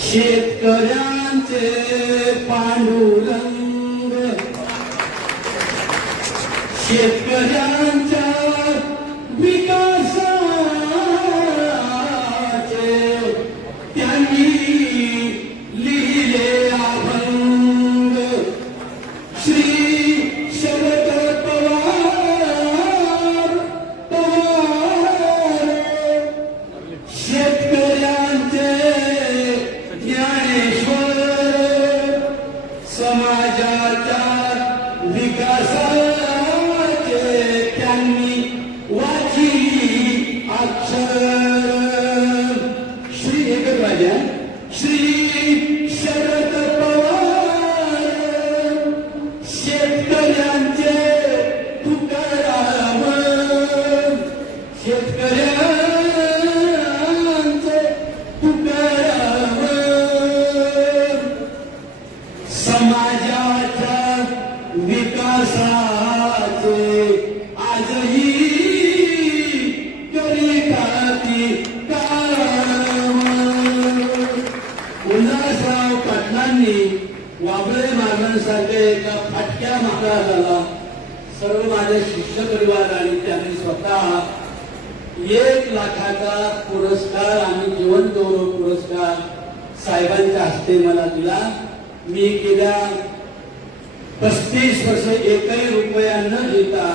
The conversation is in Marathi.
शेतकऱ्यांचे पांडुरंग, शेतकऱ्यांच्या विकासाचे त्यांनी लिहिले अभंग. श्री शरद पवार पवार शेतकऱ्यांचे ज्ञानेश्वर, समाजाच्या विकासाचे त्यांनी वाचिली अक्षर. श्री एकच राजा श्री शरद पवार शेतकऱ्यांचे तुकाराम, शेतकऱ्यांचे तुकाराम. समाजाच्या विकासाचे आजही करीताती काम. उल्हासराव पाटलांनी वाबळे मारण्यासारख्या एका फाटक्या महाराजाला सर्व माझे शिष्य परिवार आणि त्यांनी स्वतः 1 लाखाचा पुरस्कार आणि जीवन गौरव पुरस्कार साहेबांच्या हस्ते मला दिला. मी गेल्या 35 वर्ष एकही रुपया न घेता